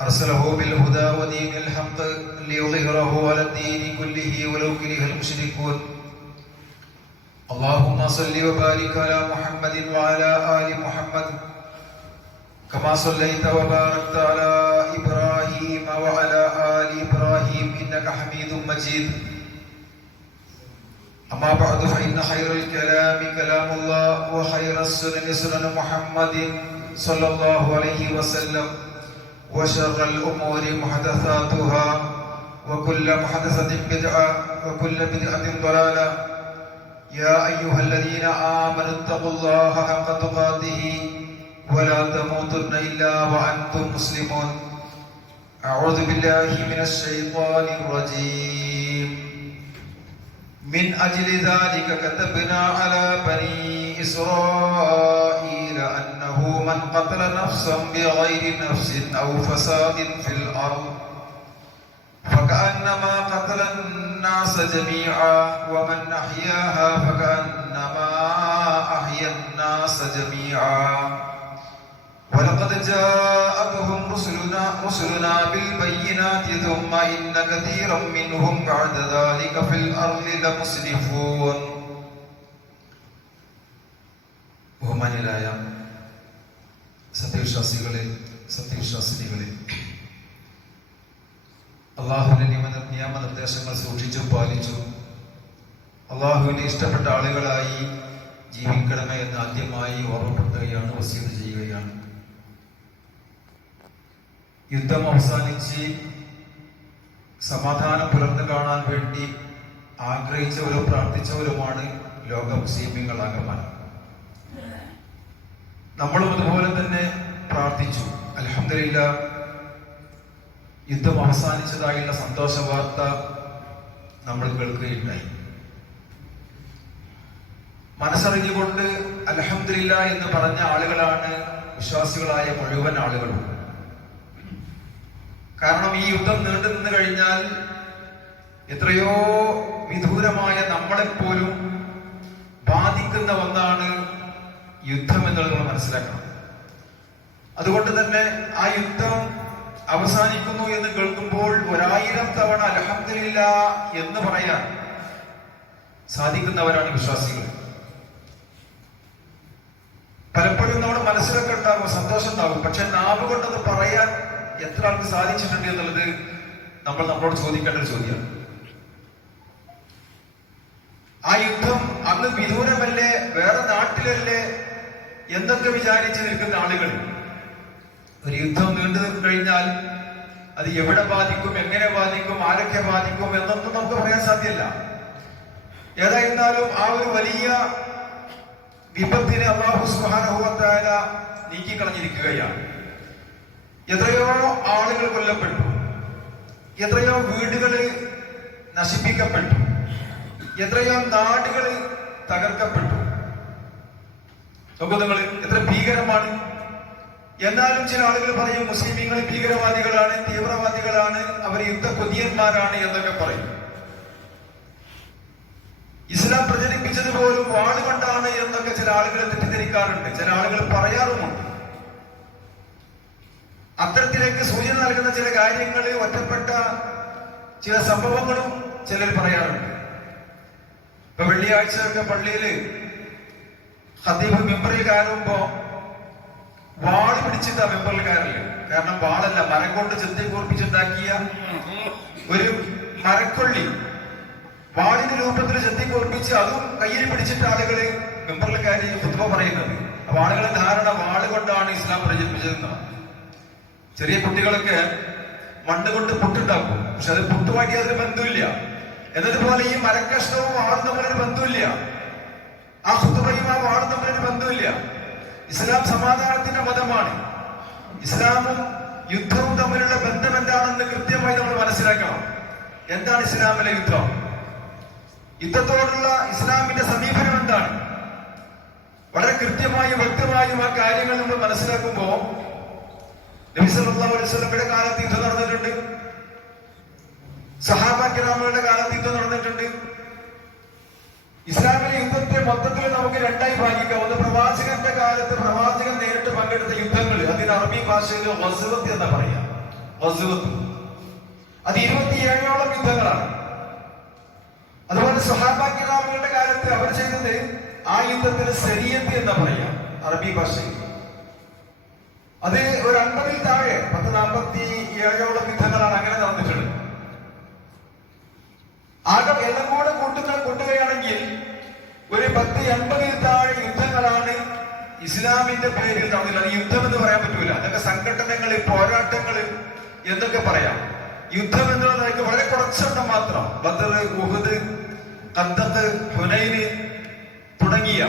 أرسله بالهدى ودين الحق ليظهره على الدين كله ولو كره المشركون. اللهم صل وبارك على محمد وعلى آل محمد. كما صليت وباركت على إبراهيم وعلى آل إبراهيم إنك حميد مجيد. أما بعد فإن خير الكلام كلام الله وخير السنن سنن محمد صلى الله عليه وسلم. وشر الأمور محدثاتها وكل محدثة بدعة وكل بدعة ضلالة. يا أيها الذين آمنوا اتقوا الله حق تقاته ولا تموتن إلا وأنتم مسلمون. أعوذ بالله من الشيطان الرجيم. من أجل ذلك كتبنا على بني إسرائيل أنه من قتل نفسا بغير نفس أو فساد في الأرض فكأنما قتل الناس جميعا ومن أحياها فكأنما أحيا الناس جميعا. ولقد جاءتهم رسلنا, رسلنا بالبينات ثم إن كثيرا منهم بعد ذلك في الأرض لمسرفون. بهمن الآيات സത്യവിശ്വാസികളെ സത്യവിശ്വാസിനികളെ അള്ളാഹുവിന്റെ നിയമ നിയമനിർദ്ദേശങ്ങൾ സൂക്ഷിച്ചു പാലിച്ചു അള്ളാഹുവിനെ ഇഷ്ടപ്പെട്ട ആളുകളായി ജീവിക്കണമേ എന്ന് ആദ്യമായി ഓർമ്മപ്പെടുത്തുകയാണ് വസീത് ചെയ്യുകയാണ്. യുദ്ധം അവസാനിച്ച് സമാധാനം പുലർന്നു കാണാൻ വേണ്ടി ആഗ്രഹിച്ചവരും പ്രാർത്ഥിച്ചവരുമാണ് ലോക മുസ്ലിമീങ്ങളാകമാനം. നമ്മളും അതുപോലെ തന്നെ പ്രാർത്ഥിച്ചു. അലഹമില്ല യുദ്ധം അവസാനിച്ചതായുള്ള സന്തോഷ വാർത്ത നമ്മൾ കേൾക്കുകയുണ്ടായി. മനസ്സറിഞ്ഞുകൊണ്ട് അലഹമില്ല എന്ന് പറഞ്ഞ ആളുകളാണ് വിശ്വാസികളായ മുഴുവൻ ആളുകളും. കാരണം ഈ യുദ്ധം നീണ്ടു നിന്ന് കഴിഞ്ഞാൽ എത്രയോ വിദൂരമായ നമ്മളെപ്പോലും ബാധിക്കുന്ന ഒന്നാണ് യുദ്ധം എന്നുള്ളത് നമ്മൾ മനസ്സിലാക്കണം. അതുകൊണ്ട് തന്നെ ആ യുദ്ധം അവസാനിക്കുന്നു എന്ന് കേൾക്കുമ്പോൾ ഒരായിരം തവണ അലഹമില്ല എന്ന് പറയാൻ സാധിക്കുന്നവരാണ് വിശ്വാസികൾ. പലപ്പോഴും നമ്മുടെ മനസ്സിലൊക്കെ ഉണ്ടാകും സന്തോഷം ഉണ്ടാകും. പക്ഷെ നാവ് കൊണ്ടത് പറയാൻ എത്ര ആൾക്ക് സാധിച്ചിട്ടുണ്ട് എന്നുള്ളത് നമ്മൾ നമ്മളോട് ചോദിക്കേണ്ട ഒരു ചോദ്യമാണ്. ആ യുദ്ധം അന്ന് വിദൂരമല്ലേ വേറെ നാട്ടിലല്ലേ എന്നൊക്കെ വിചാരിച്ചു നിൽക്കുന്ന ആളുകൾ? ഒരു യുദ്ധം നീണ്ടു കഴിഞ്ഞാൽ അത് എവിടെ ബാധിക്കും എങ്ങനെ ബാധിക്കും ആരൊക്കെ ബാധിക്കും എന്നൊന്നും നമുക്ക് പറയാൻ സാധ്യമല്ല. ഏതായിരുന്നാലും ആ ഒരു വലിയ വിപത്തിന് അള്ളാഹു സുഹാനുഭവത്തായ നീക്കിക്കളഞ്ഞിരിക്കുകയാണ്. എത്രയോ ആളുകൾ കൊല്ലപ്പെട്ടു. എത്രയോ വീടുകൾ നശിപ്പിക്കപ്പെട്ടു. എത്രയോ നാടുകൾ തകർക്കപ്പെട്ടു. നോക്കൂ എത്ര ഭീകരമാണ്. എന്നാലും ചില ആളുകൾ പറയും മുസ്ലിമീങ്ങൾ ഭീകരവാദികളാണ് തീവ്രവാദികളാണ് അവർ യുദ്ധ കൊതിയന്മാരാണ് എന്നൊക്കെ പറയും. ഇസ്ലാം പ്രചരിപ്പിച്ചത് പോലും വാളുകൊണ്ടാണ് എന്നൊക്കെ ചില ആളുകൾ തെറ്റിദ്ധരിക്കാറുണ്ട്. ചില ആളുകൾ പറയാറുമുണ്ട്. അത്തരത്തിലേക്ക് സൂചന നൽകുന്ന ചില കാര്യങ്ങൾ ഒറ്റപ്പെട്ട ചില സംഭവങ്ങളും ചിലർ പറയാറുണ്ട്. ഇപ്പൊ വെള്ളിയാഴ്ചയൊക്കെ പള്ളിയിൽ ഹദീബ് മെമ്പറിൽ കയറുമ്പോ വാൾ പിടിച്ചിട്ടാ മെമ്പറിൽ കയറില്ല കാരണം വാളല്ല മരം കൊണ്ട് ചെത്തി കൂർപ്പിച്ചുണ്ടാക്കിയ ഒരു മരക്കൊള്ളി. വാളിന്റെ രൂപത്തിൽ ചെത്തി കൂർപ്പിച്ച് അതും കയ്യിൽ പിടിച്ചിട്ട് ആളുകൾ മെമ്പറിൽ കയറി കുത്തുബ പറയുന്നത്. അപ്പൊ ആളുകളെ ധാരണ വാൾ കൊണ്ടാണ് ഇസ്ലാം പ്രചരിപ്പിച്ചതെന്നാണ് ചെറിയ കുട്ടികളൊക്കെ മണ്ണ് കൊണ്ട് പുട്ടുണ്ടാക്കും. പക്ഷെ അത് പുട്ടുമായിട്ട് അതിന് ബന്ധമില്ല എന്നതുപോലെ ഈ മരക്കഷ്ണവും ആളും തമ്മിലൊരു ബന്ധമില്ല ആ ഖുതുബയും ആ വാളും തമ്മിലൊരു ബന്ധമില്ല ഇസ്ലാം സമാധാനത്തിന്റെ മതമാണ് ഇസ്ലാമും യുദ്ധവും തമ്മിലുള്ള ബന്ധം എന്താണെന്ന് കൃത്യമായി നമ്മൾ മനസ്സിലാക്കണം. എന്താണ് ഇസ്ലാമിലെ യുദ്ധം? യുദ്ധത്തോടുള്ള ഇസ്ലാമിന്റെ സമീപനം എന്താണ്? വളരെ കൃത്യമായും വ്യക്തമായും ആ കാര്യങ്ങൾ നമ്മൾ മനസ്സിലാക്കുമ്പോൾ നബിസ്വലമിയുടെ കാലത്ത് യുദ്ധം നടന്നിട്ടുണ്ട്. സഹാബ കിറാമുകളുടെ കാലത്ത് യുദ്ധം നടന്നിട്ടുണ്ട്. ഇസ്ലാമിലെ യുദ്ധത്തെ മൊത്തത്തിൽ നമുക്ക് രണ്ടായി ഭാഗിക്കാം. ഒന്ന് പ്രവാചകന്റെ കാലത്ത് പ്രവാചകൻ നേരിട്ട് പങ്കെടുത്ത യുദ്ധങ്ങൾ. അതിന് അറബി ഭാഷയിൽ വസുവത്ത് എന്ന് പറയാം. വസുവത്ത്. അത് ഇരുപത്തിയേഴോളം യുദ്ധങ്ങളാണ്. അതുപോലെ സഹാബ കിറാമുകളുടെ കാലത്ത് അവർ ചെയ്തത് ആ യുദ്ധത്തിന് സരിയത്ത് എന്ന് പറയാം അറബി ഭാഷയിൽ. അത് ഒരു അൻപതിൽ താഴെ പത്ത് നാൽപ്പത്തി ഏഴോളം യുദ്ധങ്ങളാണ് അങ്ങനെ നടന്നിട്ടുള്ളത്. ആകെ എല്ലാം കൂടെ കൂട്ടുക കൂട്ടുകയാണെങ്കിൽ ഒരു പത്ത് എൺപതിൽ താഴെ യുദ്ധങ്ങളാണ് ഇസ്ലാമിന്റെ പേരിൽ നടന്നില്ല യുദ്ധം എന്ന് പറയാൻ പറ്റൂല. അതൊക്കെ സംഘടനകൾ പോരാട്ടങ്ങൾ എന്നൊക്കെ പറയാം. യുദ്ധം എന്നുള്ളത് വളരെ കുറച്ചെണ്ണം മാത്രം. ബദർ ഉഹദ് കന്തത്ത് ഹുനൈന് തുടങ്ങിയ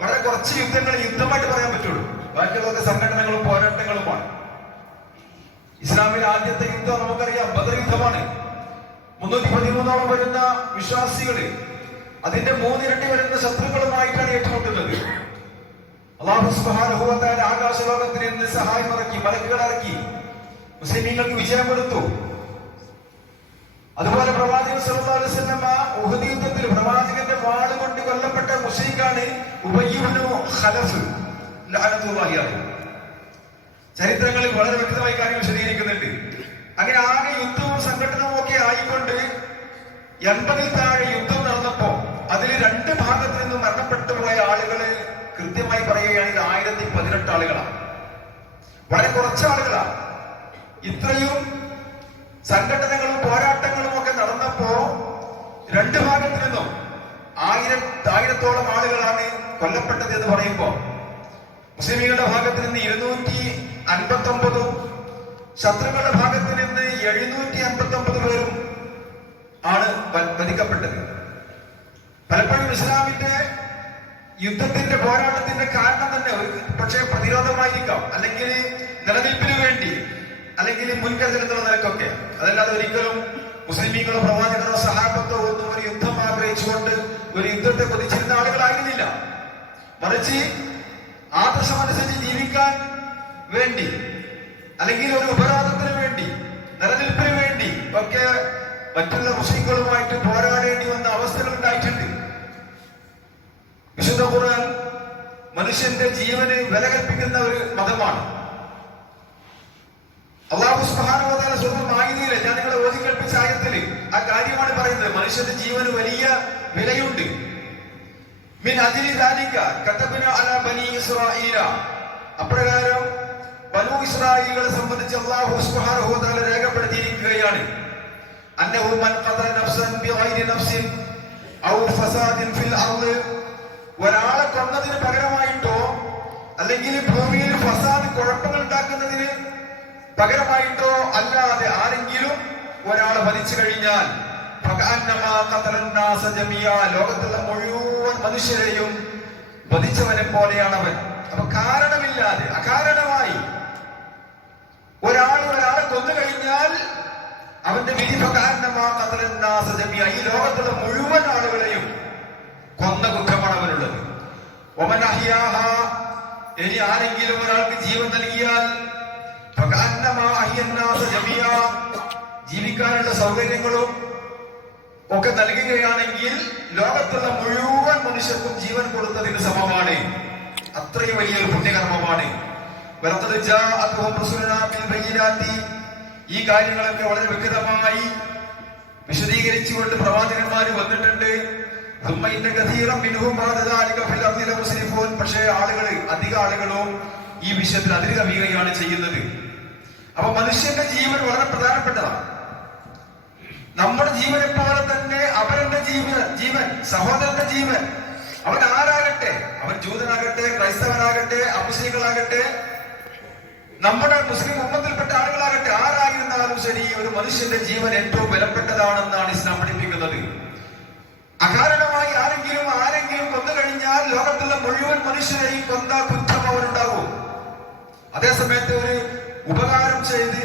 വളരെ കുറച്ച് യുദ്ധങ്ങൾ യുദ്ധമായിട്ട് പറയാൻ പറ്റുള്ളൂ. ബാക്കിയുള്ളതൊക്കെ സംഘടനകളും പോരാട്ടങ്ങളുമാണ്. ഇസ്ലാമിലെ ആദ്യത്തെ യുദ്ധം നമുക്കറിയാം. ബദർ യുദ്ധമാണ്. മുന്നൂറ്റി പതിമൂന്നോളം വരുന്ന വിശ്വാസികളെ അതിന്റെ മൂന്നിരട്ടി വരുന്ന ശത്രുക്കളുമായിട്ടാണ് ഏറ്റുമുട്ടുന്നത്. അള്ളാഹു സുബാനുഭവത്തായ ആകാശലോകത്തിന് ഇന്ന് സഹായം ഇറക്കി മലക്കുകൾ ഇറക്കി മുസ്ലിമീങ്ങൾക്ക് വിജയം കൊടുത്തു അതുപോലെ പ്രവാചകൻ യുദ്ധത്തിൽ പ്രവാചകന്റെ വാൾ കൊണ്ട് കൊല്ലപ്പെട്ട ഉബയ്യുബ്നു ഖലഫ് ചരിത്രങ്ങളിൽ വളരെ വ്യക്തമായി കാര്യം വിശദീകരിക്കുന്നുണ്ട്. അങ്ങനെ ആകെ യുദ്ധവും സംഘടനവും ഒക്കെ ആയിക്കൊണ്ട് എൺപതിൽ താഴെ യുദ്ധം നടന്നപ്പോ അതിൽ രണ്ട് ഭാഗത്തു നിന്നും മരണപ്പെട്ടു പോയ കൃത്യമായി പറയുകയാണെങ്കിൽ ആയിരത്തി പതിനെട്ട് ആളുകളാണ്. വളരെ കുറച്ച് ആളുകളാണ്. ഇത്രയും സംഘടനകളും പോരാട്ടങ്ങളും ഒക്കെ നടന്നപ്പോ രണ്ട് ഭാഗത്തു നിന്നും ആയിരം ആയിരത്തോളം ആളുകളാണ് കൊല്ലപ്പെട്ടത് എന്ന് പറയുമ്പോ മുസ്ലിമീങ്ങളുടെ ഭാഗത്ത് നിന്ന് ഇരുന്നൂറ്റി അൻപത്തി ഒമ്പതും ശത്രുക്കളുടെ ഭാഗത്ത് എഴുന്നൂറ്റി അമ്പത്തി ഒമ്പത് പേരും ആണ് വധിക്കപ്പെട്ടത് പലപ്പോഴും ഇസ്ലാമിന്റെ യുദ്ധത്തിന്റെ പോരാട്ടത്തിന്റെ കാരണം തന്നെ ഒരു പക്ഷേ പ്രതിരോധമായിരിക്കാം. അല്ലെങ്കിൽ നിലനിൽപ്പിന് വേണ്ടി അല്ലെങ്കിൽ മുൻകരുതൽ എന്നുള്ള നിലക്കൊക്കെ അതല്ലാതെ ഒരിക്കലും മുസ്ലിമീങ്ങളോ പ്രവാചകരോ സഹാബത്തോ ഒന്നും ഒരു യുദ്ധം ആഗ്രഹിച്ചുകൊണ്ട് ഒരു യുദ്ധത്തെ കൊതിച്ചിരുന്ന ആളുകളായിരുന്നില്ല. മറിച്ച് ആദർശമനുസരിച്ച് ജീവിക്കാൻ വേണ്ടി അല്ലെങ്കിൽ ഒരു ഉപരാധത്തിന് വേണ്ടി നിലനിൽപ്പിന് വേണ്ടി ഒക്കെ മറ്റുള്ള മുസ്ലിങ്ങളുമായിട്ട് പോരാടേണ്ടി വന്ന അവസരം ഉണ്ടായിട്ടുണ്ട് വിശുദ്ധ ഖുർആൻ മനുഷ്യന്റെ ജീവന് വില കൽപ്പിക്കുന്ന ഒരു മതമാണ്. അള്ളാഹു സുബ്ഹാനഹു സ്വന്തം ഞാൻ നിങ്ങളെ ഓതി കൽപ്പിച്ച ആയത്തിൽ ആ കാര്യമാണ് പറയുന്നത്. മനുഷ്യന്റെ ജീവന് വലിയ വിലയുണ്ട്. മിൻ ദാനിക ബനി അപ്രകാരം ബനു ഇസ്രായേലുകളെ സംബന്ധിച്ച് അള്ളാഹു തആല രേഖപ്പെടുത്തിയിരിക്കുകയാണ്. അന്നഹു മൻ ഖദ നഫ്സൻ ബിഗൈരി നഫ്സിൻ ഔ ഫസാദിൻ ഫിൽ അർദ്. ഒരാളെ കൊന്നതിന് പകരമായിട്ടോ അല്ലെങ്കിൽ ഭൂമിയിൽ ഫസാദ് കുഴപ്പങ്ങൾ ഉണ്ടാക്കുന്നതിന് പകരമായിട്ടോ അല്ലാതെ ആരെങ്കിലും ഒരാളെ വലിച്ചു കഴിഞ്ഞാൽ ലോകത്തുള്ള മുഴുവൻ മനുഷ്യരെയും വധിച്ചവനെ പോലെയാണ് അവൻ. അപ്പൊ കാരണമില്ലാതെ അകാരണ അവന്റെ വിധി കാരണമാണ് അതിലെന്നാസജമിയ ഈ ലോകത്തുള്ള മുഴുവൻ ആളുകളെയും കൊന്ന കുറ്റമാണ് അവനുള്ളത് ഇനി ആരെങ്കിലും ഒരാൾക്ക് ജീവൻ നൽകിയാൽ ജീവിക്കാനുള്ള സൗകര്യങ്ങളും ഒക്കെ നൽകുകയാണെങ്കിൽ ലോകത്തുള്ള മുഴുവൻ മനുഷ്യർക്കും ജീവൻ കൊടുത്തതിന് സമമാണ്. അത്രയും വലിയൊരു പുണ്യകർമ്മമാണ്. വെറുതെ ഈ കാര്യങ്ങളൊക്കെ വളരെ വ്യക്തമായി വിശദീകരിച്ചുകൊണ്ട് പ്രവാചകന്മാർ വന്നിട്ടുണ്ട്. പക്ഷേ ആളുകൾ അധിക ആളുകളോ ഈ വിഷയത്തിൽ അതിര് കവിയുകയാണ് ചെയ്യുന്നത്. അപ്പൊ മനുഷ്യന്റെ ജീവൻ വളരെ പ്രധാനപ്പെട്ടതാണ്. നമ്മുടെ ജീവനെ പോലെ തന്നെ അവരുടെ ജീവൻ ജീവൻ സഹോദരന്റെ ജീവൻ. അവൻ ആരാകട്ടെ? അവൻ ജൂതനാകട്ടെ ക്രൈസ്തവനാകട്ടെ അമുസ്ലിങ്ങളാകട്ടെ നമ്മുടെ മുസ്ലിം ഉമ്മത്തിൽപ്പെട്ട ആളുകളാകട്ടെ ആരായിരുന്നാലും ശരി ഒരു മനുഷ്യന്റെ ജീവൻ ഏറ്റവും വിലപ്പെട്ടതാണെന്നാണ് ഇസ്ലാം പഠിപ്പിക്കുന്നത്. അകാരണമായി ആരെങ്കിലും ആരെങ്കിലും കൊന്നു കഴിഞ്ഞാൽ ലോകത്തുള്ള മുഴുവൻ മനുഷ്യരെയും കൊന്ന കുറ്റം അവരുണ്ടാവും അതേസമയത്ത് ഒരു ഉപകാരം ചെയ്ത്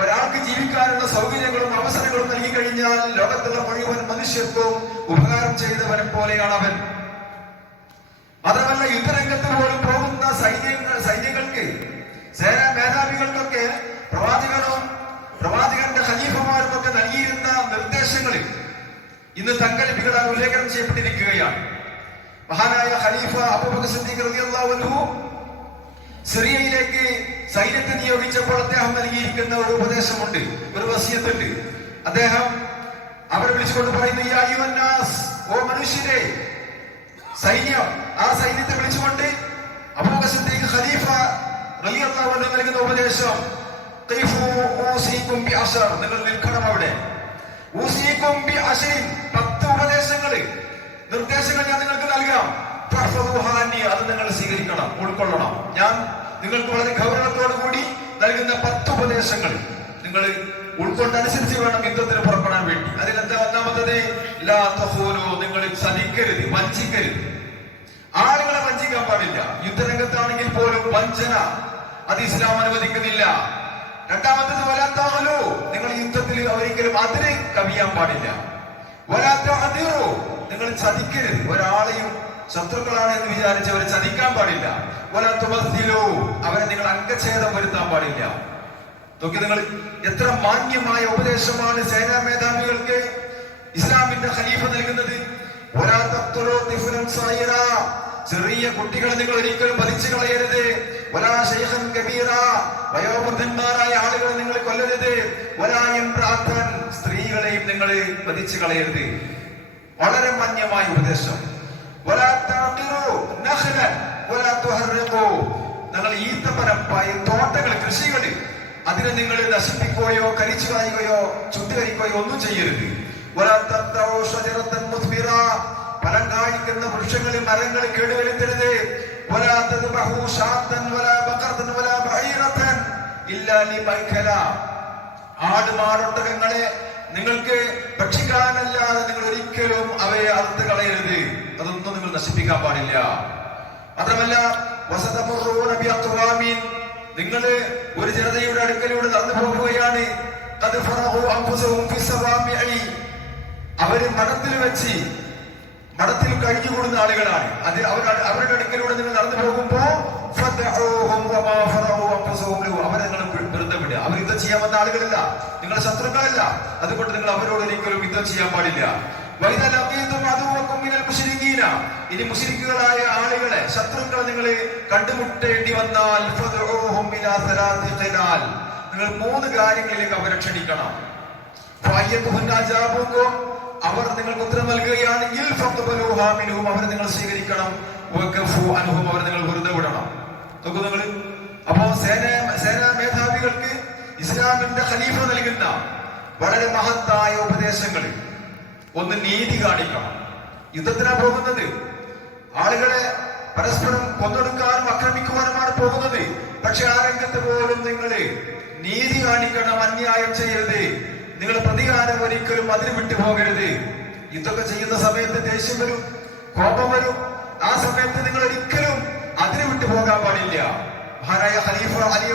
ഒരാൾക്ക് ജീവിക്കാനുള്ള സൗകര്യങ്ങളും അവസരങ്ങളും നൽകി കഴിഞ്ഞാൽ ലോകത്തുള്ള മുഴുവൻ മനുഷ്യർക്കും ഉപകാരം ചെയ്തവനെ പോലെയാണ് അവൻ. മാത്രമല്ല യുദ്ധരംഗത്ത് പോലും പോകുന്ന സൈന്യങ്ങൾ സൈന്യങ്ങൾക്ക് സേനാ മേധാവികൾക്കൊക്കെ പ്രവാചകനും പ്രവാചകന്റെ ഖലീഫമാരും ഒക്കെ നൽകിയിരുന്ന നിർദ്ദേശങ്ങളിൽ ഇന്ന് തങ്കലിപികളാൽ ഉല്ലേഖനം ചെയ്യപ്പെട്ടിരിക്കുകയാണ്. മഹാനായ ഖലീഫ അബൂബക്കർ സിദ്ദീഖ് റളിയല്ലാഹു അൻഹു സിറിയയിലേക്ക് സൈന്യത്തെ നിയോഗിച്ചപ്പോൾ അദ്ദേഹം നൽകിയിരിക്കുന്ന ഒരു ഉപദേശമുണ്ട് ഒരു വസിയത്തുണ്ട്. അദ്ദേഹം അവരെ വിളിച്ചുകൊണ്ട് പറയുന്നു "യാ അയ്യുഹന്നാസ്, ഓ മനുഷ്യരെ സൈന്യം ആ സൈന്യത്തെ വിളിച്ചുകൊണ്ട് അബൂബക്കർ സിദ്ദീഖ് ഖലീഫ റളിയല്ലാഹു അള്ളാഹുവിന്റെ നൽകുന്ന ഉപദേശം. നിങ്ങൾ നിൽക്കണം അവിടെ. പത്ത് ഉപദേശങ്ങൾ. നിർദ്ദേശങ്ങൾ ഞാൻ നിങ്ങൾക്ക് നൽകാം. അത് നിങ്ങൾ സ്വീകരിക്കണം. ഉൾക്കൊള്ളണം. ഞാൻ നിങ്ങൾക്ക് വളരെ ഗൗരവത്തോടു കൂടി നൽകുന്ന പത്ത് ഉപദേശങ്ങൾ. നിങ്ങൾ ഉൾക്കൊണ്ടനുസരിച്ച് വേണം യുദ്ധത്തിന് പുറപ്പെടാൻ വേണ്ടി. അതിലെന്താ ഒന്നാമത്തത്? നിങ്ങൾ ചതിക്കരുത് വഞ്ചിക്കരുത്. ആളുകളെ വഞ്ചിക്കാൻ പാടില്ല. പോലും വഞ്ചന. അത് ഇസ്ലാം അനുവദിക്കുന്നില്ല. രണ്ടാമത്തത് വലാത്താഹലു നിങ്ങൾ യുദ്ധത്തിൽ ഒരിക്കലും അതിനെ കവിയാൻ പാടില്ല. വലാത്താതിറു നിങ്ങൾ ചതിക്കരുത്. ഒരാളെയും ശത്രുക്കളാണ് എന്ന് വിചാരിച്ച് അവരെ ചതിക്കാൻ പാടില്ല. വലാത്തുമത്തിലോ അവരെ നിങ്ങൾ അംഗച്ഛേദം വരുത്താൻ പാടില്ല. നോക്കി നിങ്ങൾ എത്ര മാന്യമായ ഉപദേശമാണ് സേനാ മേധാവികൾക്ക് ഇസ്ലാമിന്റെ ഖലീഫ നൽകുന്നത്. ഒരാ തഖ്തുലൂ തിഫ്ലൻ സഗീറ. ചെറിയ കുട്ടികളെ നിങ്ങൾ ഒരിക്കലും പതിച്ചു കളയരുത്. ഒരാ ശൈഖൻ കബീറ. വയോവൃദ്ധന്മാരായ ആളുകളെ നിങ്ങൾ കൊല്ലരുത്. ഒരാ പ്രാർത്ഥൻ സ്ത്രീകളെയും നിങ്ങൾ പതിച്ചു കളയരുത്. വളരെ മാന്യമായ ഉപദേശം. നിങ്ങൾ ഈത്തപ്പനം പയ- തോട്ടങ്ങൾ കൃഷികൾ അതിനെ നിങ്ങൾ നശിപ്പിക്കുകയോ കരിച്ചു കളയുകയോ ചുട്ടുകരിക്കുകയോ ഒന്നും ചെയ്യരുത്. മുസ്ബിറ. ഫലം കായ്ക്കുന്ന വൃക്ഷങ്ങളിൽ മരങ്ങൾ കേടുവരുത്തരുത്. ൊട്ടകങ്ങളെ നിങ്ങൾക്ക് ഭക്ഷിക്കാനല്ലാതെ നിങ്ങൾ ഒരിക്കലും അവയെ അറുത്ത് കളയരുത്. അതൊന്നും നിങ്ങൾ നശിപ്പിക്കാൻ പാടില്ല. മാത്രമല്ല നിങ്ങൾ ഒരു ജനതയുടെ അടുക്കലൂടെ നടന്നു പോകുകയാണ്. അവർ മഠത്തിൽ വെച്ച് മഠത്തിൽ കഴിഞ്ഞുകൂടുന്ന ആളുകളാണ്. അത് അവർ അവരുടെ അടുക്കലൂടെ നിങ്ങൾ നടന്നു പോകുമ്പോ. അവരെ നിങ്ങൾ വെറുതെ വിടുക. അവർ യുദ്ധം ചെയ്യാൻ വന്ന ആളുകളല്ല. നിങ്ങളുടെ ശത്രുക്കളല്ല. അതുകൊണ്ട് നിങ്ങൾ അവരോട് ഒരിക്കലും യുദ്ധം ചെയ്യാൻ പാടില്ല. ഇനി മുസ്ലിക്കുകളായ ആളുകളെ ശത്രുക്കളെ നിങ്ങൾ കണ്ടുമുട്ടേണ്ടി വന്നാൽ നിങ്ങൾ മൂന്ന് കാര്യങ്ങളിലേക്ക് അവരെ ക്ഷണിക്കണം. അവർ നിങ്ങൾക്ക് ഉത്തരം നൽകുകയാണെങ്കിൽ അവരെ നിങ്ങൾ സ്വീകരിക്കണം. അനുഭവം അവർ നിങ്ങൾ വെറുതെ വിടണം. നോക്കൂ നിങ്ങൾ അപ്പോ സേന സേനാ മേധാവികൾക്ക് ഇസ്ലാമിന്റെ ഖലീഫ നൽകുന്ന വളരെ മഹത്തായ ഉപദേശങ്ങൾ. ഒന്ന് നീതി കാണിക്കണം. യുദ്ധത്തിനാ പോകുന്നത്. ആളുകളെ പരസ്പരം കൊന്നൊടുക്കാനും ആക്രമിക്കുവാനുമാണ് പോകുന്നത്. പക്ഷെ ആ രംഗത്ത് പോലും നിങ്ങൾ നീതി കാണിക്കണം അന്യായം ചെയ്യരുത്. നിങ്ങൾ പ്രതികാരം ഒരിക്കലും അതിന് വിട്ടു പോകരുത് ഇതൊക്കെ ചെയ്യുന്ന സമയത്ത് ദേഷ്യം വരും കോപം വരും. ആ സമയത്ത് നിങ്ങൾ ഒരിക്കലും അതിന് വിട്ടു പോകാൻ പാടില്ല. മഹാനായ ഖലീഫ അലി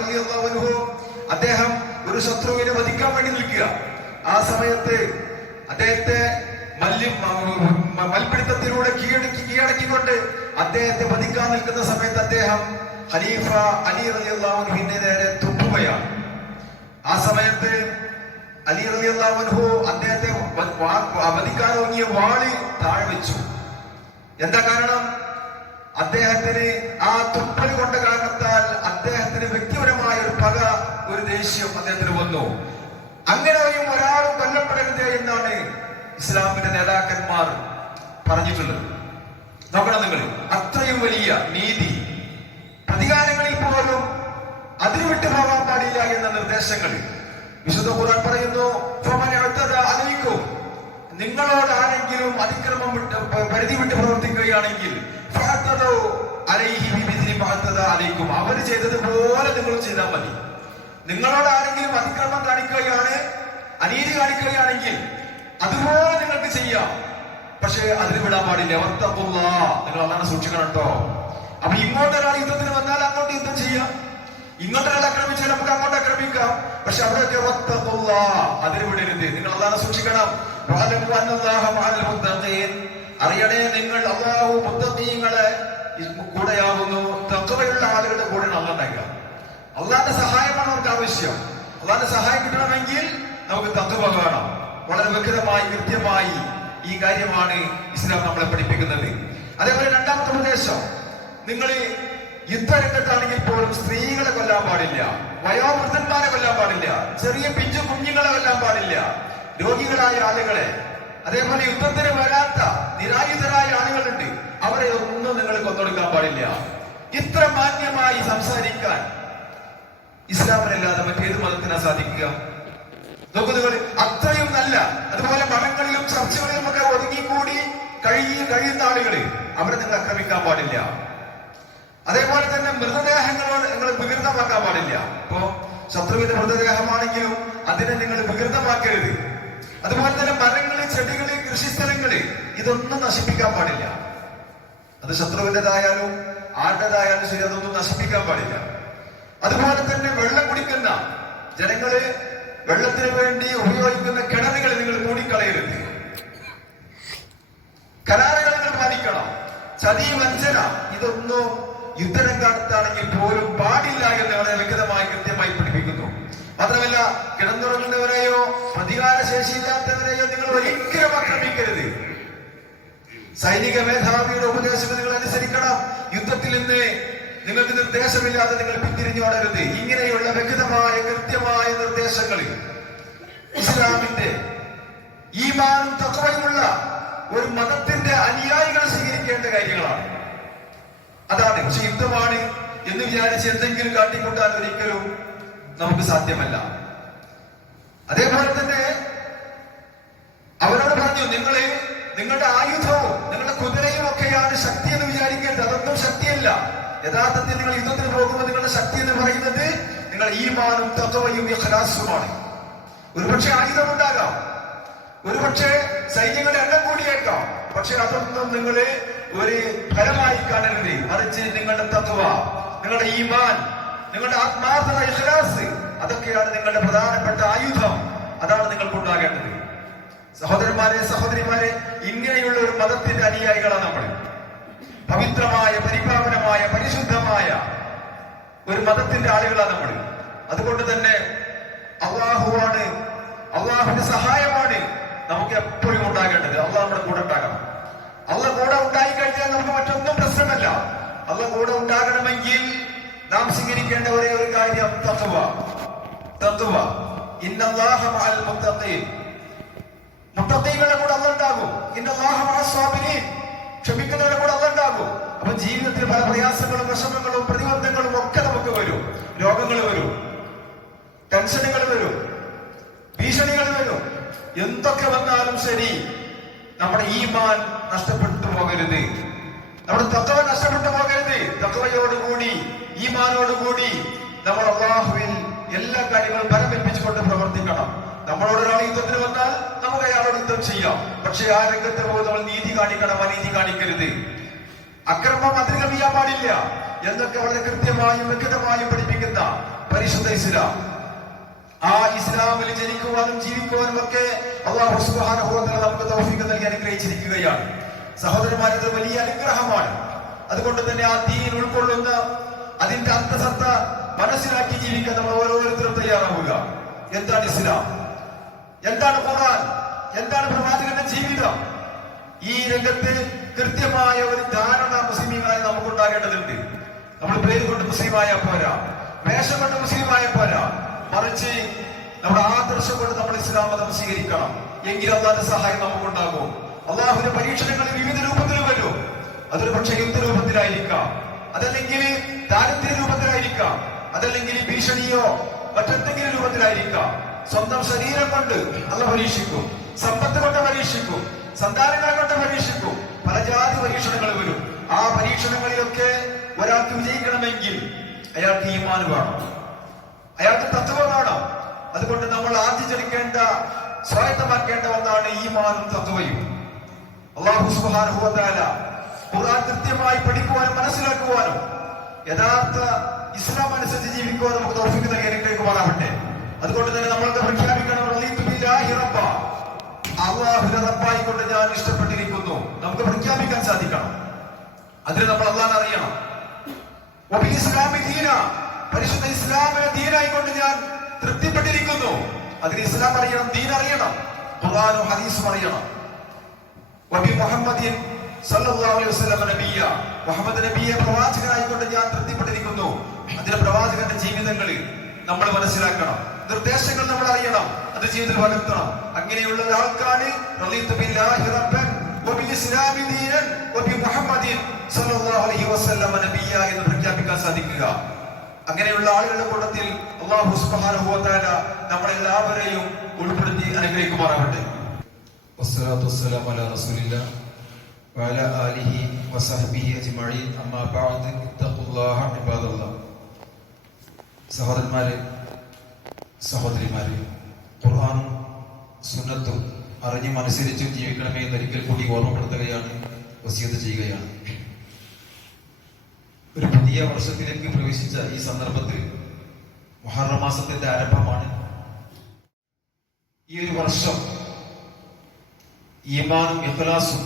അദ്ദേഹം ഒരു ശത്രുവിനെ വധിക്കാൻ വേണ്ടി നിൽക്കുക. ആ സമയത്ത് അദ്ദേഹത്തെ മല്യം മ- മൽപിടുത്തത്തിലൂടെ കീഴടക്കി കീഴടക്കിക്കൊണ്ട് അദ്ദേഹത്തെ വധിക്കാൻ നിൽക്കുന്ന സമയത്ത് അദ്ദേഹം ഖലീഫ അലി അൻഹുവിന്റെ നേരെ തുപ്പുകയാണ്. ആ സമയത്ത് അലി റളിയല്ലാഹു അൻഹു അദ്ദേഹത്തെ വധിക്കാൻ ഒരുങ്ങിയ വാളി താഴെ വെച്ചു. എന്താ കാരണം? അദ്ദേഹത്തിന് ആ തുപ്പൽ കൊണ്ട കാരണത്താൽ അദ്ദേഹത്തിന് വ്യക്തിപരമായ ഒരു പക ഒരു ദേഷ്യം അദ്ദേഹത്തിന് വന്നു. അങ്ങനെയും ഒരാളും കൊല്ലപ്പെടരുത് എന്നാണ് ഇസ്ലാമിന്റെ നേതാക്കന്മാർ പറഞ്ഞിട്ടുള്ളത്. നോക്കണം നിങ്ങൾ. അത്രയും വലിയ നീതി. പ്രതികാരങ്ങളിൽ പോലും അതിന് വിട്ടു പോകാൻ പാടില്ല എന്ന നിർദ്ദേശങ്ങൾ. വിശുദ്ധ ഖുർആൻ പറയുന്നു അറിയിക്കും നിങ്ങളോട് ആരെങ്കിലും അതിക്രമം വിട്ട് പരിധി വിട്ട് പ്രവർത്തിക്കുകയാണെങ്കിൽ അറിയിക്കും അവർ ചെയ്തതുപോലെ നിങ്ങൾ ചെയ്താൽ മതി. നിങ്ങളോട് ആരെങ്കിലും അതിക്രമം കാണിക്കുകയാണ് അനീതി കാണിക്കുകയാണെങ്കിൽ അതുപോലെ നിങ്ങൾക്ക് ചെയ്യാം. പക്ഷേ അതിന് വിടാൻ പാടില്ല. വർത്തപ്പുള്ള നിങ്ങൾ അതാണ് സൂക്ഷിക്കണം കേട്ടോ. അപ്പൊ ഇങ്ങോട്ടൊരാൾ യുദ്ധത്തിന് വന്നാൽ അങ്ങോട്ട് യുദ്ധം ചെയ്യാം. ഇങ്ങോട്ടൊരാൾ ആക്രമിച്ചാൽ നമുക്ക് അങ്ങോട്ട് ആക്രമിക്കാം. പക്ഷെ വത്തഖുല്ലാ, അതിന് വിടരുത് നിങ്ങൾ അതാണ് സൂക്ഷിക്കണം. അറിയണേ നിങ്ങൾ അള്ളാഹു മുത്തഖീങ്ങളെ കൂടെയാകുന്നു തക്കവയുള്ള ആളുകളുടെ കൂടെ അള്ളണ്ടാകുക അള്ളാന്റെ സഹായമാണ് നമുക്ക് ആവശ്യം. അള്ളാന്റെ സഹായം കിട്ടണമെങ്കിൽ നമുക്ക് തക്കവ വേണം വളരെ വ്യക്തമായി കൃത്യമായി ഈ കാര്യമാണ് ഇസ്ലാം നമ്മളെ പഠിപ്പിക്കുന്നത്. അതേപോലെ രണ്ടാമത്തെ ഉപദേശം നിങ്ങൾ യുദ്ധരംഗത്താണെങ്കിൽ പോലും സ്ത്രീകളെ കൊല്ലാൻ പാടില്ല. വയോവൃദ്ധന്മാരെ കൊല്ലാൻ പാടില്ല. ചെറിയ പിഞ്ചു കുഞ്ഞുങ്ങളെ കൊല്ലാൻ പാടില്ല. രോഗികളായ ആളുകളെ അതേപോലെ യുദ്ധത്തിന് വരാത്ത നിരായുധരായ ആളുകളുണ്ട്. അവരെ ഒന്നും നിങ്ങൾ കൊന്നൊടുക്കാൻ പാടില്ല. ഇത്ര മാന്യമായി സംസാരിക്കാൻ ഇസ്ലാമിനല്ലാതെ മറ്റേത് മതത്തിനാ സാധിക്കുക? നോക്കൂ നിങ്ങൾ അത്രയും നല്ല അതുപോലെ മഠങ്ങളിലും ചർച്ചകളിലും ഒക്കെ ഒതുങ്ങിക്കൂടി കഴിയും കഴിയുന്ന ആളുകൾ അവരെ നിങ്ങൾ ആക്രമിക്കാൻ പാടില്ല. അതേപോലെ തന്നെ മൃതദേഹങ്ങളോട് നിങ്ങൾ വികൃതമാക്കാൻ പാടില്ല. ഇപ്പോ ശത്രുവിന്റെ മൃതദേഹമാണെങ്കിലും അതിനെ നിങ്ങൾ വികൃതമാക്കരുത്. അതുപോലെ തന്നെ മരങ്ങൾ ചെടികൾ കൃഷിസ്ഥലങ്ങൾ ഇതൊന്നും നശിപ്പിക്കാൻ പാടില്ല. അത് ശത്രുവിന്റെതായാലും ആരുടേതായാലും ശരി അതൊന്നും നശിപ്പിക്കാൻ പാടില്ല. അതുപോലെ തന്നെ വെള്ളം കുടിക്കുന്ന ജനങ്ങൾ വെള്ളത്തിന് വേണ്ടി ഉപയോഗിക്കുന്ന കിണറുകൾ നിങ്ങൾ മൂടിക്കളയരുത്. കരാറുകൾ നിങ്ങൾ പാലിക്കണം. ചതി വഞ്ചന ഇതൊന്നും യുദ്ധരംഗത്താണെങ്കിൽ പോലും പാടില്ല എന്ന് വ്യക്തമായി കൃത്യമായി പഠിപ്പിക്കുന്നു. മാത്രമല്ല കിടന്നുറങ്ങുന്നവരെയോ അധികാരശേഷി ശേഷിയില്ലാത്തവരെയോ നിങ്ങൾ ഒരിക്കലും ആക്രമിക്കരുത്. സൈനിക മേധാവിയുടെ ഉപദേശം നിങ്ങൾ അനുസരിക്കണം. യുദ്ധത്തിൽ നിന്ന് നിങ്ങൾക്ക് നിർദ്ദേശമില്ലാതെ നിങ്ങൾ പിന്തിരിഞ്ഞോടരുത് ഇങ്ങനെയുള്ള വ്യക്തമായ കൃത്യമായ നിർദ്ദേശങ്ങളിൽ ഇസ്ലാമിന്റെ ഈമാനും തത്വമുള്ള ഒരു മതത്തിന്റെ അനുയായികൾ സ്വീകരിക്കേണ്ട കാര്യങ്ങളാണ്. അതാണ് പക്ഷെ യുദ്ധമാണ് എന്ന് വിചാരിച്ച് എന്തെങ്കിലും കാട്ടിക്കൊണ്ടാൽ ഒരിക്കലും നമുക്ക് സാധ്യമല്ല. അതേപോലെ തന്നെ അവരോട് പറഞ്ഞു നിങ്ങളെ നിങ്ങളുടെ ആയുധവും നിങ്ങളുടെ കുതിരയും ഒക്കെയാണ് ശക്തി എന്ന് വിചാരിക്കരുത്. അതൊന്നും ശക്തിയല്ല. യഥാർത്ഥത്തിൽ നിങ്ങൾ യുദ്ധത്തിന് പോകുമ്പോൾ നിങ്ങളുടെ ശക്തി എന്ന് പറയുന്നത് നിങ്ങൾ ഈമാനും തത്വയും ഖലാസുമാണ് ഒരുപക്ഷെ ആയുധം ഉണ്ടാകാം. ഒരുപക്ഷെ സൈന്യങ്ങളുടെ എണ്ണം കൂടിയേക്കാം. പക്ഷെ അതൊന്നും നിങ്ങൾ ഒരു ഫലമായി കാണരുത്. മറിച്ച് നിങ്ങളുടെ തത്വ നിങ്ങളുടെ ഈമാൻ നിങ്ങളുടെ ആത്മാർത്ഥത ഇഖ്ലാസ് അതൊക്കെയാണ് നിങ്ങളുടെ പ്രധാനപ്പെട്ട ആയുധം. അതാണ് നിങ്ങൾക്ക് ഉണ്ടാകേണ്ടത് സഹോദരന്മാരെ സഹോദരിമാരെ ഇങ്ങനെയുള്ള ഒരു മതത്തിന്റെ അനുയായികളാണ് നമ്മൾ പവിത്രമായ പരിപാവനമായ പരിശുദ്ധമായ ഒരു മതത്തിന്റെ ആളുകളാണ് നമ്മൾ അതുകൊണ്ട് തന്നെ അള്ളാഹുവാണ് അള്ളാഹുവിന്റെ സഹായമാണ് നമുക്ക് എപ്പോഴും ഉണ്ടാകേണ്ടത്. അള്ളാഹ് നമ്മുടെ കൂടെ ഉണ്ടാകണം. അള്ള കൂടെ ഉണ്ടായി കഴിഞ്ഞാൽ നമുക്ക് മറ്റൊന്നും പ്രശ്നമല്ല. അള്ള കൂടെ ഉണ്ടാകണമെങ്കിൽ നാം സ്വീകരിക്കേണ്ട ഒരേ ഒരു കാര്യം തത്വ. തത്വ. മുത്തഖീങ്ങളുടെ കൂടെ അള്ള ഉണ്ടാകും. ഇന്നല്ലാഹ മഅസ് ക്ഷമിക്കുന്നവരുടെ കൂടെ ഉണ്ടാകും. അപ്പൊ ജീവിതത്തിൽ പല പ്രയാസങ്ങളും വിഷമങ്ങളും പ്രതിബന്ധങ്ങളും ഒക്കെ നമുക്ക് വരും. രോഗങ്ങൾ വരും. ടെൻഷനുകൾ വരും. ഭീഷണികൾ വരും. എന്തൊക്കെ വന്നാലും ശരി നമ്മുടെ ഈമാൻ നഷ്ടപ്പെട്ടു പോകരുത്. നമ്മുടെ തത്വ നഷ്ടപ്പെട്ടു പോകരുത്. തത്വയോടുകൂടി ഈമാനോടുകൂടി നമ്മൾ അള്ളാഹുവിൽ എല്ലാ കാര്യങ്ങളും പരമേൽപ്പിച്ചുകൊണ്ട് പ്രവർത്തിക്കണം. നമ്മളോട് ഒരാൾ യുദ്ധത്തിന് വന്നാൽ നമുക്ക് അയാളോട് യുദ്ധം ചെയ്യാം. പക്ഷെ ആ രംഗത്ത് പോയി നമ്മൾ നീതി കാണിക്കണം അനീതി കാണിക്കരുത്. അക്രമം അതിർഗമിയാൻ പാടില്ല. എന്നൊക്കെ വളരെ കൃത്യമായും വ്യക്തമായും പഠിപ്പിക്കുന്ന പരിശുദ്ധ ഇസ്ലാം. ആ ഇസ്ലാമിൽ ജനിക്കുവാനും ജീവിക്കുവാനും ഒക്കെ അള്ളാഹു തആല നമുക്ക് തൗഫീഖ് നൽകി അനുഗ്രഹിച്ചിരിക്കുകയാണ്. സഹോദരന്മാരെ ഇത് വലിയ അനുഗ്രഹമാണ്. അതുകൊണ്ട് തന്നെ ആ ദീൻ ഉൾക്കൊള്ളുന്ന അതിന്റെ അർത്ഥസത്ത മനസ്സിലാക്കി ജീവിക്കാൻ നമ്മൾ ഓരോരുത്തരും തയ്യാറാവുക. എന്താണ് ഇസ്ലാം? എന്താണ് ഖുർആൻ? എന്താണ് പ്രവാചകന്റെ ജീവിതം? ഈ രംഗത്ത് കൃത്യമായ ഒരു ധാരണ മുസ്ലിമീങ്ങളായി നമുക്ക് ഉണ്ടാകേണ്ടതുണ്ട് നമ്മൾ പേര് കൊണ്ട് മുസ്ലിമായ പോരാ. വേഷം കൊണ്ട് മുസ്ലിമായ പോരാ. മറിച്ച് നമ്മുടെ ആദർശം കൊണ്ട് നമ്മൾ ഇസ്ലാം മതം സ്വീകരിക്കണം. എങ്കിൽ അള്ളാന്റെ സഹായം നമുക്കുണ്ടാകും. അള്ളാഹുവിന്റെ പരീക്ഷണങ്ങൾ വിവിധ രൂപത്തിൽ വരും. അതൊരു പക്ഷേ യുദ്ധ രൂപത്തിലായിരിക്കാം. അതല്ലെങ്കിൽ ദാരിദ്ര്യ രൂപത്തിലായിരിക്കാം. അതല്ലെങ്കിൽ ഭീഷണിയോ മറ്റെന്തെങ്കിലും രൂപത്തിലായിരിക്കാം. സ്വന്തം ശരീരം കൊണ്ട് അല്ല പരീക്ഷിക്കും. സമ്പത്ത് കൊണ്ട് പരീക്ഷിക്കും. സന്താനങ്ങളെ കൊണ്ട് പരീക്ഷിക്കും. പല ജാതി പരീക്ഷണങ്ങൾ വരും. ആ പരീക്ഷണങ്ങളിലൊക്കെ ഒരാൾക്ക് വിജയിക്കണമെങ്കിൽ അയാൾക്ക് ഈമാൻ വേണം. അയാൾക്ക് തത്വം വേണം. അതുകൊണ്ട് നമ്മൾ ആർജിച്ചെടുക്കേണ്ട സ്വായത്തമാക്കേണ്ട ഒന്നാണ് ഈ മാനും തത്വയും. അള്ളാഹു തആല ഖുർആൻ കൃത്യമായി പഠിക്കുവാനും മനസ്സിലാക്കുവാനും യഥാർത്ഥ ഇസ്ലാം അനുസരിച്ച് ജീവിക്കുവാൻ നമുക്ക് തോഫിക്ക് നൽകിയിലേക്ക് മാറാവട്ടെ. അതുകൊണ്ട് തന്നെ നമ്മൾക്ക് പ്രഖ്യാപിക്കണം റബ്ബായി കൊണ്ട് ഞാൻ ഇഷ്ടപ്പെട്ടിരിക്കുന്നു. നമുക്ക് പ്രഖ്യാപിക്കാൻ സാധിക്കണം. അതിന് നമ്മൾ അള്ളാൻ അറിയണം. ഇസ്ലാമി ദീന പരിശുദ്ധ ഇസ്ലാമിനെ ദീനായി കൊണ്ട് ഞാൻ തൃപ്തിപ്പെട്ടിരിക്കുന്നു. അതിന് ഇസ്ലാം അറിയണം ദീൻ അറിയണം ഖുർആനും ഹദീസും അറിയണം. അലൈഹി വസല്ലം നബിയ മുഹമ്മദ് നബിയെ പ്രവാചകനായിക്കൊണ്ട് ഞാൻ തൃപ്തിപ്പെട്ടിരിക്കുന്നു. അതിന് പ്രവാചകന്റെ ജീവിതങ്ങളിൽ നമ്മൾ മനസ്സിലാക്കണം. നിർദ്ദേശങ്ങൾ നമ്മൾ അറിയണം അത് ജീവിതത്തിൽ പകർത്തണം. അങ്ങനെയുള്ള ഒരാൾക്കാണ് എന്ന് പ്രഖ്യാപിക്കാൻ സാധിക്കുക. അങ്ങനെയുള്ള ആളുകളുടെ കൂട്ടത്തിൽ അള്ളാഹു സുബ്ഹാനഹു വ തആല നമ്മളെല്ലാവരെയും ഉൾപ്പെടുത്തി അനുഗ്രഹിക്കുമാറാവട്ടെ والصلاة والسلام على رسول الله وعلى آله وصحبه أجمعين أما بعد اتقوا الله عباد الله സഹോദരന്മാരെ സഹോദരിമാരെ ഖുർആാനും സുന്നത്തും അറിഞ്ഞും അനുസരിച്ചും ജീവിക്കണമേ എന്നൊരിക്കൽ കൂടി ഓർമ്മപ്പെടുത്തുകയാണ് വസീത് ചെയ്യുകയാണ് ഒരു പുതിയ വർഷത്തിലേക്ക് പ്രവേശിച്ച ഈ സന്ദർഭത്തിൽ മുഹറം മാസത്തിന്റെ ആരംഭമാണ്. ഈ ഒരു വർഷം ഈമാനും ഇഖ്ലാസും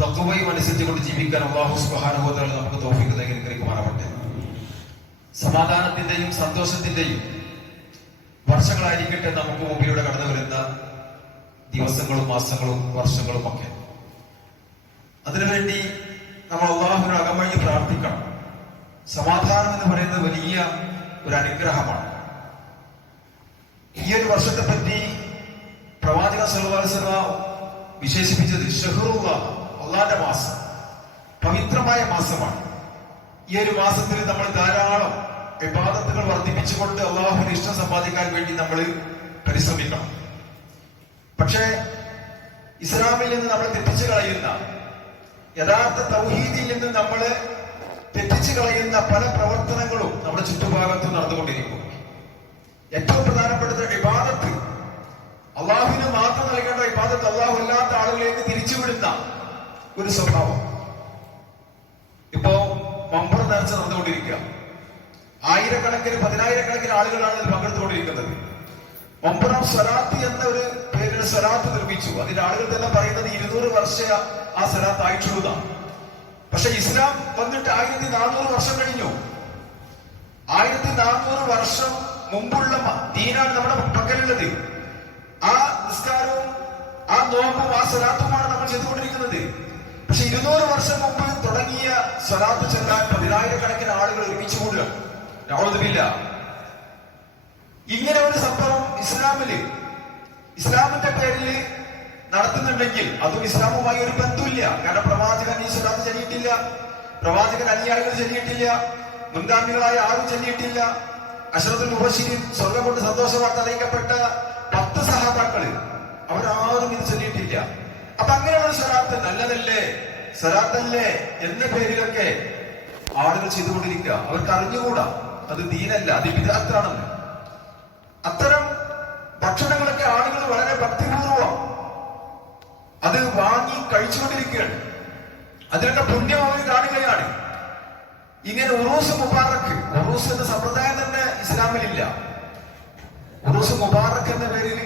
തത്വയും അനുസരിച്ചുകൊണ്ട് ജീവിക്കാൻ അള്ളാഹു തആല നമുക്ക് തൗഫീഖ് നൽകി അനുഗ്രഹിക്കുമാറാവട്ടെ. സമാധാനത്തിന്റെയും സന്തോഷത്തിന്റെയും വർഷങ്ങളായിരിക്കട്ടെ നമുക്ക് മുമ്പിലൂടെ കടന്നു വരുന്ന ദിവസങ്ങളും മാസങ്ങളും വർഷങ്ങളും ഒക്കെ. അതിനുവേണ്ടി നമ്മൾ അള്ളാഹുവിനോട് അകമഴിഞ്ഞ് പ്രാർത്ഥിക്കണം. സമാധാനം എന്ന് പറയുന്നത് വലിയ ഒരു അനുഗ്രഹമാണ്. ഈ ഒരു വർഷത്തെ പറ്റി പ്രവാചക സലഹുസ്ലമ വിശേഷിപ്പിച്ചത് ഷഹറുള്ള അള്ളാന്റെ മാസം പവിത്രമായ മാസമാണ്. ഈ ഒരു മാസത്തിൽ നമ്മൾ ധാരാളം വിവാദത്തുകൾ വർദ്ധിപ്പിച്ചുകൊണ്ട് അള്ളാഹുവിന് ഇഷ്ടം സമ്പാദിക്കാൻ വേണ്ടി നമ്മൾ പരിശ്രമിക്കണം. പക്ഷേ ഇസ്ലാമിൽ നിന്ന് നമ്മൾ തെറ്റിച്ചു കളയുന്ന യഥാർത്ഥ തൗഹീദിൽ നിന്ന് നമ്മൾ തെറ്റിച്ചു കളയുന്ന പല പ്രവർത്തനങ്ങളും നമ്മുടെ ചുറ്റുഭാഗത്ത് നടന്നുകൊണ്ടിരിക്കും ഏറ്റവും പ്രധാനപ്പെട്ടത് ഇബാദത്ത്. അള്ളാഹുവിന് മാത്രം നൽകേണ്ട ഇബാദത്ത് അള്ളാഹു അല്ലാത്ത ആളുകളിലേക്ക് തിരിച്ചുവിടുന്ന ഒരു സ്വഭാവം. ഇപ്പോ മമ്പർ നേർച്ച നടന്നുകൊണ്ടിരിക്കുക. ആയിരക്കണക്കിന് പതിനായിരക്കണക്കിന് ആളുകളാണ് ഇതിൽ പങ്കെടുത്തുകൊണ്ടിരിക്കുന്നത്. ഒമ്പതാം സ്വലാത്ത് എന്ന ഒരു പേരിൽ സ്വലാത്ത് നിർമ്മിച്ചു. അതിന്റെ ആളുകൾ തന്നെ പറയുന്നത് ഇരുന്നൂറ് വർഷ ആ സ്വലാത്ത് ആയിട്ടുള്ളതാണ്. പക്ഷെ ഇസ്ലാം വന്നിട്ട് ആയിരത്തി നാനൂറ് വർഷം കഴിഞ്ഞു. ആയിരത്തി നാനൂറ് വർഷം മുമ്പുള്ള ദീനാണ് നമ്മുടെ പക്കലുള്ളത്. ആ നിസ്കാരവും ആ നോമ്പും ആ സ്വലാത്തുമാണ് നമ്മൾ ചെയ്തുകൊണ്ടിരിക്കുന്നത്. പക്ഷെ ഇരുന്നൂറ് വർഷം മുമ്പ് തുടങ്ങിയ സ്വലാത്ത് ചെല്ലാൻ പതിനായിരക്കണക്കിന് ആളുകൾ ഒരുമിച്ച് കൂടുക. യാതൊന്നുമില്ല ഇങ്ങനെ ഒരു സംഭവം ഇസ്ലാമിൽ. ഇസ്ലാമിന്റെ പേരിൽ നടത്തുന്നുണ്ടെങ്കിൽ അതും ഇസ്ലാമുമായി ഒരു ബന്ധമില്ല കാരണം പ്രവാചകൻ ഈ സ്വലാത്ത് ചൊല്ലിയിട്ടില്ല. പ്രവാചകൻ അനുയായികൾ ചൊല്ലിയിട്ടില്ല. മുൻഗാമികളായ ആരും ചൊല്ലിയിട്ടില്ല. അഷ്റത്തുൽ മുബഷിരിൻ സ്വർഗം കൊണ്ട് സന്തോഷ വാർത്ത അറിയിക്കപ്പെട്ട പത്ത് സഹാബാക്കൾ അവരാരും ഇത് ചൊല്ലിയിട്ടില്ല. അപ്പൊ അങ്ങനെയുള്ള സ്വലാത്ത് നല്ലതല്ലേ? സ്വലാത്തല്ലേ എന്ന പേരിലൊക്കെ ആളുകൾ ചെയ്തുകൊണ്ടിരിക്കുക. അവർക്ക് അറിഞ്ഞുകൂടാ. അത് ദീനല്ല അത് വിദാത്താണെന്ന് കഴിച്ചുകൊണ്ടിരിക്കുകയാണ് അതിനൊക്കെ പുണ്യം അവർ കാണുകയാണ് ഇങ്ങനെ ഉറൂസ് മുബാറക്ക് ഉറൂസ് എന്ന സമ്പ്രദായം തന്നെ ഇസ്ലാമിലില്ല ഉറൂസ് മുബാറക്ക് എന്ന പേരിൽ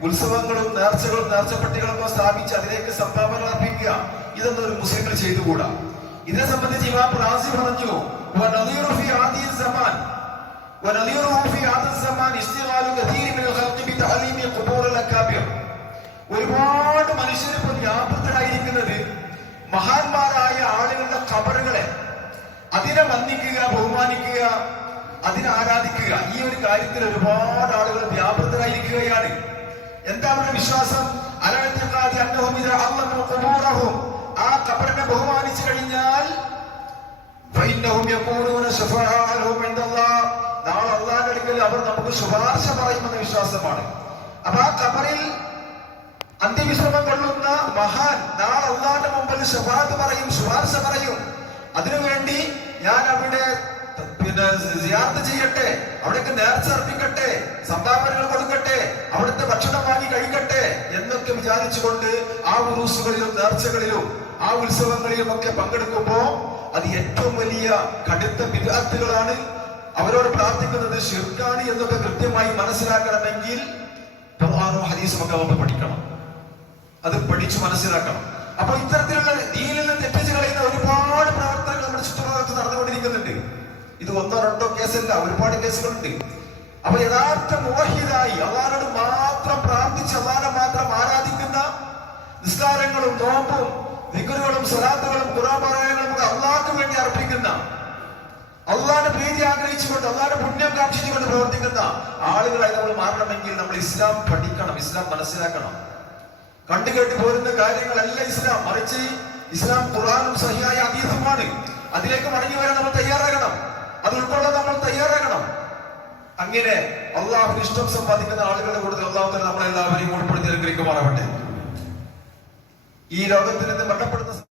ഉത്സവങ്ങളും നേർച്ചകളും നേർച്ചപ്പെട്ടികളൊക്കെ സ്ഥാപിച്ച് അതിലേക്ക് സംഭാവന അർപ്പിക്കുക ഇതൊന്നും ഒരു മുസ്ലിങ്ങൾ ചെയ്തുകൂടാ ഇതിനെ സംബന്ധിച്ച് ഇമാം റാസി പറഞ്ഞു "വനദീറു ഫി ആദിൽ സമാൻ ونظيره في هذا الزمان اشتغال كثير من الخلق بتعليم قبور الاكابر ഒരുപാട് മനുഷ്യരിപ്പോൾ വ്യാപൃതരായിരിക്കുന്നത് മഹാന്മാരായ ആളുകളുടെ കബറുകളെ അതിനെ വന്ദിക്കുക ബഹുമാനിക്കുക അതിനെ ആരാധിക്കുക. ഈ ഒരു കാര്യത്തിൽ ഒരുപാട് ആളുകൾ വ്യാപൃതരായിരിക്കുകയാണ്. എന്താണ് അവരുടെ വിശ്വാസം? ആ കബറിനെ ബഹുമാനിച്ചു കഴിഞ്ഞാൽ അടുക്കൽ അവർ നമുക്ക് ശുപാർശ പറയുമെന്ന വിശ്വാസമാണ്. അപ്പൊ ആ കബറിൽ അന്ത്യവിശ്രമം കൊള്ളുന്ന മഹാൻ നാളെ അള്ളാന്റെ മുമ്പിൽ ശുപാർശ പറയും ശുപാർശ പറയും. അതിനുവേണ്ടി ഞാൻ അവിടെ പിന്നെ സിയാർത്ത് ചെയ്യട്ടെ അവിടേക്ക് നേർച്ച അർപ്പിക്കട്ടെ സംഭാവനകൾ കൊടുക്കട്ടെ അവിടുത്തെ ഭക്ഷണം വാങ്ങി കഴിക്കട്ടെ എന്നൊക്കെ വിചാരിച്ചുകൊണ്ട് ആ ഉറൂസുകളിലും നേർച്ചകളിലും ആ ഉത്സവങ്ങളിലും ഒക്കെ പങ്കെടുക്കുമ്പോ അത് ഏറ്റവും വലിയ കടുത്ത വിദഗ്ധകളാണ് അവരോട് പ്രാർത്ഥിക്കുന്നത് ഷിർക്കാണ് എന്നൊക്കെ കൃത്യമായി മനസ്സിലാക്കണമെങ്കിൽ ഹദീസും ഒക്കെ നമ്മൾ പഠിക്കണം. അത് പഠിച്ചു മനസ്സിലാക്കണം. അപ്പൊ ഇത്തരത്തിലുള്ള ദീനിൽ നിന്ന് തെറ്റിച്ച് കളയുന്ന ഒരുപാട് പ്രവർത്തനങ്ങൾ നമ്മുടെ ചുറ്റുഭാഗത്ത് നടന്നുകൊണ്ടിരിക്കുന്നുണ്ട്. ഇത് ഒന്നോ രണ്ടോ കേസല്ല ഒരുപാട് കേസുകളുണ്ട്. അപ്പൊ യഥാർത്ഥ മോഹിതായി അള്ളാനോട് മാത്രം പ്രാർത്ഥിച്ച് അള്ളാനെ മാത്രം ആരാധിക്കുന്ന നിസ്കാരങ്ങളും നോമ്പും നിക്കുറുകളും സലാത്തുകളും ഖുറാപാരായണങ്ങളും ഒക്കെ അള്ളാഹ്ക്ക് വേണ്ടി അർപ്പിക്കുന്ന അള്ളാന്റെ പ്രീതി ആഗ്രഹിച്ചുകൊണ്ട് അള്ളാന്റെ പുണ്യം കാക്ഷിച്ചുകൊണ്ട് പ്രവർത്തിക്കുന്ന ആളുകളായി നമ്മൾ മാറണമെങ്കിൽ നമ്മൾ ഇസ്ലാം പഠിക്കണം ഇസ്ലാം മനസ്സിലാക്കണം. കണ്ടുകേട്ട് പോരുന്ന കാര്യങ്ങളല്ല ഇസ്ലാം. മറിച്ച് ഇസ്ലാം ഖുറാനും സഹിയായ അതീതമാണ് അതിലേക്ക് മടങ്ങി വരാൻ നമ്മൾ തയ്യാറാകണം. അത് ഉൾക്കൊള്ളാൻ നമ്മൾ തയ്യാറാകണം. അങ്ങനെ അള്ളാഹു ഇഷ്ടം സമ്പാദിക്കുന്ന ആളുകളുടെ കൂടുതൽ അള്ളാഹു തന്നെ നമ്മളെല്ലാവരെയും ഉൾപ്പെടുത്തി അനുഗ്രഹിക്കുമാറാവട്ടെ. ഈ ലോകത്തിൽ നിന്ന് മരണപ്പെടുന്ന